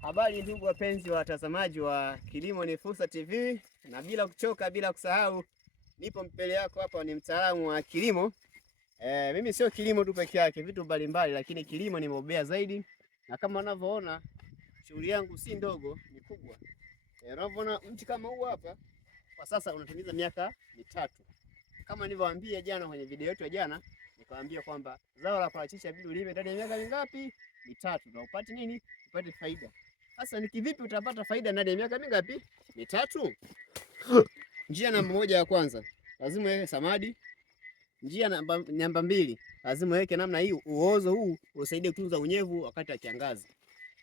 Habari ndugu wapenzi watazamaji wa Kilimo ni Fursa TV, na bila kuchoka bila kusahau, nipo mbele yako hapa, ni mtaalamu wa kilimo. Mimi sio kilimo tu peke yake, vitu mbalimbali, lakini kilimo nimebobea zaidi, na kama unavyoona shughuli yangu si ndogo, ni kubwa. Unavyoona mti kama huu hapa kwa sasa unatimiza miaka mitatu. Kama nilivyowaambia jana kwenye video yetu ya jana, nikawaambia kwamba zao la parachichi inabidi ulime ndani ya miaka mingapi? Mitatu, na upate nini? Upate faida. Sasa ni kivipi utapata faida ndani ya miaka mingapi? Mitatu. Njia namba moja ya kwanza, lazima uweke samadi. Njia namba mbili, lazima uweke namna hii uozo huu usaidie kutunza unyevu wakati wa kiangazi.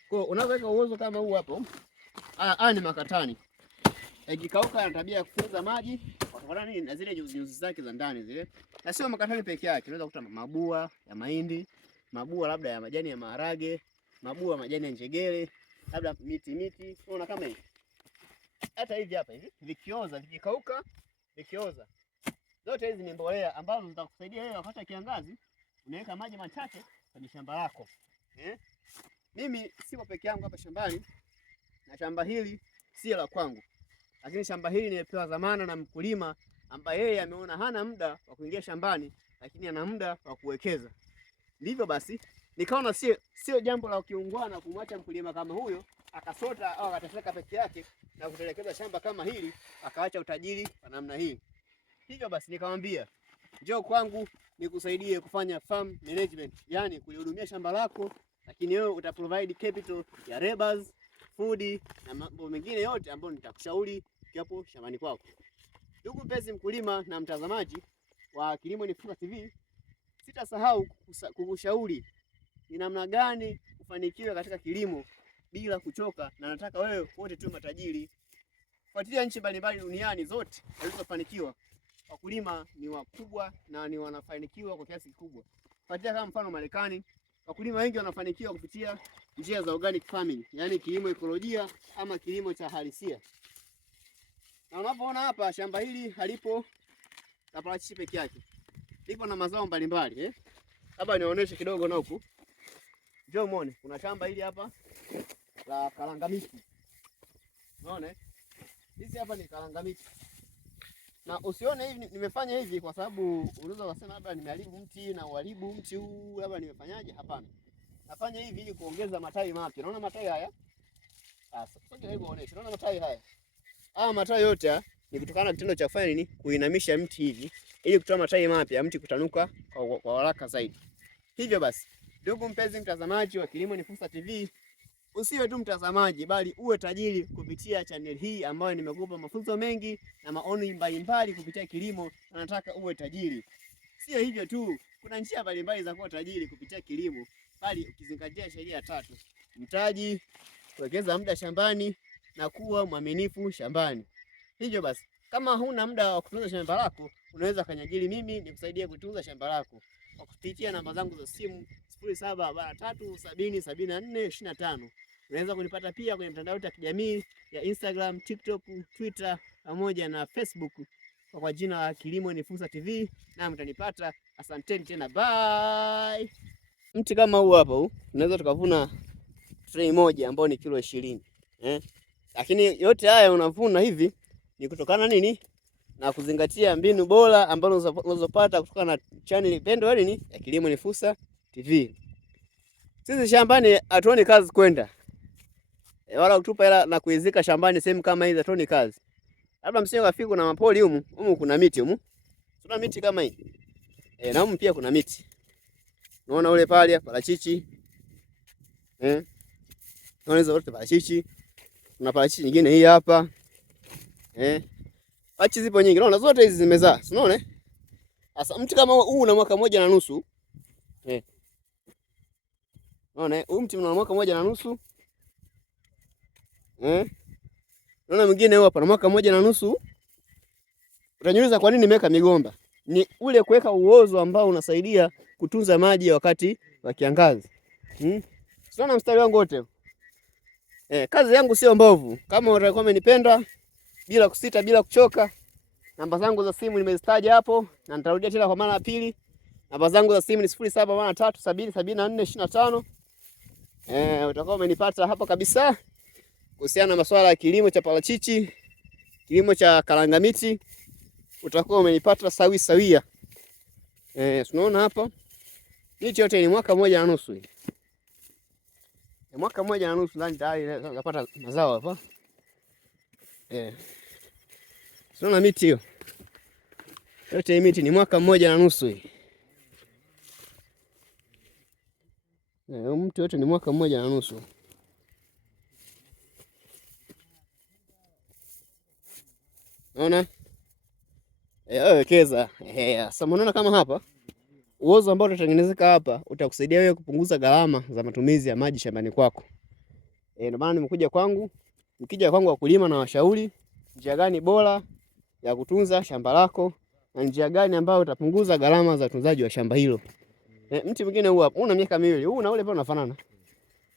Kwa unaweka uozo kama huu hapo. Ni makatani. Ikikauka ana tabia ya kufunza maji kutokana nini na zile nyuzi zake za ndani zile. Na sio makatani peke yake, unaweza kukuta mabua ya mahindi, mabua labda ya majani ya maharage, mabua ya majani ya njegere, labda miti. Unaona kama hivi. Hata hivi hapa hivi vikioza, vikikauka, vikioza. Zote hizi ni mbolea ambazo zitakusaidia wewe wakati wa kiangazi, unaweka maji machache kwenye shamba lako. Mimi siko peke yangu hapa shambani, na shamba hili sio la kwangu. Lakini shamba hili nimepewa dhamana na mkulima ambaye yeye ameona hana muda wa kuingia shambani, lakini ana muda wa kuwekeza. Ndivyo basi nikaona sio jambo la kiungwana kumwacha mkulima kama huyo akasota au akateseka peke yake na kutelekeza shamba kama hili akaacha utajiri kwa namna hii. Hivyo basi nikamwambia, njoo kwangu nikusaidie kufanya farm management, yani kulihudumia shamba lako, lakini wewe utaprovide capital ya laborers, food na mambo mengine yote ambayo nitakushauri kiapo shambani kwako. Ndugu mpenzi mkulima na mtazamaji wa Kilimo ni Fursa TV, sitasahau kukushauri ni namna gani ufanikiwe katika kilimo bila kuchoka, na nataka wewe wote tu matajiri. Fuatilia nchi mbalimbali duniani zote zilizofanikiwa, wakulima ni wakubwa na ni wanafanikiwa kwa kiasi kikubwa. Fuatilia kama mfano Marekani, wakulima wengi wanafanikiwa kupitia njia za organic farming, yani kilimo ekolojia ama kilimo cha halisia. Na unapoona hapa shamba hili halipo la parachichi peke yake, lipo na mazao mbalimbali. Hapa nionyeshe kidogo na huku. Njoo muone, kuna shamba hili hapa la karanga miti. Unaona? Hizi hapa ni karanga miti. Na usione hivi nimefanya hivi kwa sababu unaweza kusema labda nimeharibu mti na uharibu mti huu, labda nimefanyaje? Hapana. Nafanya hivi ili kuongeza matawi mapya. Unaona matawi haya? Sasa sasa hebu unaonesha. Unaona matawi haya? Matawi yote ni kutokana na kitendo cha kufanya nini? Kuinamisha mti hivi ili kutoa matawi mapya, mti kutanuka kwa haraka zaidi. Hivyo basi, ndugu mpenzi mtazamaji wa Kilimo ni Fursa TV, usiwe tu mtazamaji bali uwe tajiri kupitia channel hii ambayo nimekupa mafunzo mengi na maoni mbalimbali kupitia kilimo, na nataka uwe tajiri. Sio hivyo tu, kuna njia mbalimbali za kuwa tajiri kupitia kilimo, bali ukizingatia sheria tatu: mtaji, kuwekeza muda shambani na kuwa mwaminifu shambani. Hivyo basi, kama huna muda wa kutunza shamba lako, unaweza kaniajiri mimi nikusaidie kutunza shamba lako kwa kupitia namba zangu za simu 0773707425. Unaweza kunipata pia kwenye mitandao ya kijamii ya Instagram, TikTok, Twitter pamoja na Facebook kwa jina la Kilimo ni Fursa TV, na mtanipata. Asanteni tena, bye. Mti kama huu hapa unaweza tukavuna tray moja ambao ni kilo 20. Lakini yote haya unavuna hivi ni kutokana nini? Na kuzingatia mbinu bora ambazo unazopata kutoka na channel pendwa nini ya Kilimo ni Fursa TV. Sisi shambani hatuoni kazi kwenda, wala kutupa hela na kuizika shambani sehemu kama hizi, hatuoni kazi. Labda msio kafika na mapoli humu kuna miti kuna miti kama hii. Na humu pia kuna miti. Unaona ule pale parachichi. Unaona hizo zote parachichi. Kuna parachichi nyingine hii hapa. Parachichi zipo nyingi. Unaona zote hizi zimezaa. Unaona? Sasa mti kama huu una mwaka 1.5. Unaona huu mti una mwaka 1.5. Unaona mwingine huu hapa na mwaka 1.5. Utaniuliza kwa nini nimeweka migomba? Ni ule kuweka uozo ambao unasaidia kutunza maji wakati wa kiangazi. Unaona mstari wangu wote. Kazi yangu sio mbovu. Kama utakuwa umenipenda bila kusita bila kuchoka, namba zangu za simu nimezitaja hapo na nitarudia tena kwa mara ya pili. Namba zangu za simu ni 0783707425. utakuwa umenipata hapo kabisa kuhusiana na masuala ya kilimo cha parachichi, kilimo cha karanga miti, utakuwa umenipata sawia. Tunaona hapa miti yote ni 1.5 mwaka hii. 1.5 mwaka ndani tayari unapata mazao hapa. Tunaona miti hiyo. Yote hii miti ni 1.5 mwaka hii. Mti yote ni 1.5 mwaka. Unaona? Wekeza. Sasa unaona kama hapa uozo ambao utatengenezeka hapa utakusaidia wewe kupunguza gharama za matumizi ya maji shambani kwako. Ndio maana nimekuja kwangu. Nikija kwangu wakulima na washauri njia gani bora ya kutunza shamba lako na njia gani ambayo utapunguza gharama za utunzaji wa shamba hilo. Mti mwingine huu hapa una miaka miwili. Huu na ule pale unafanana.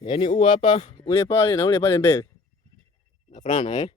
Yaani huu hapa, ule pale na ule pale mbele. Unafanana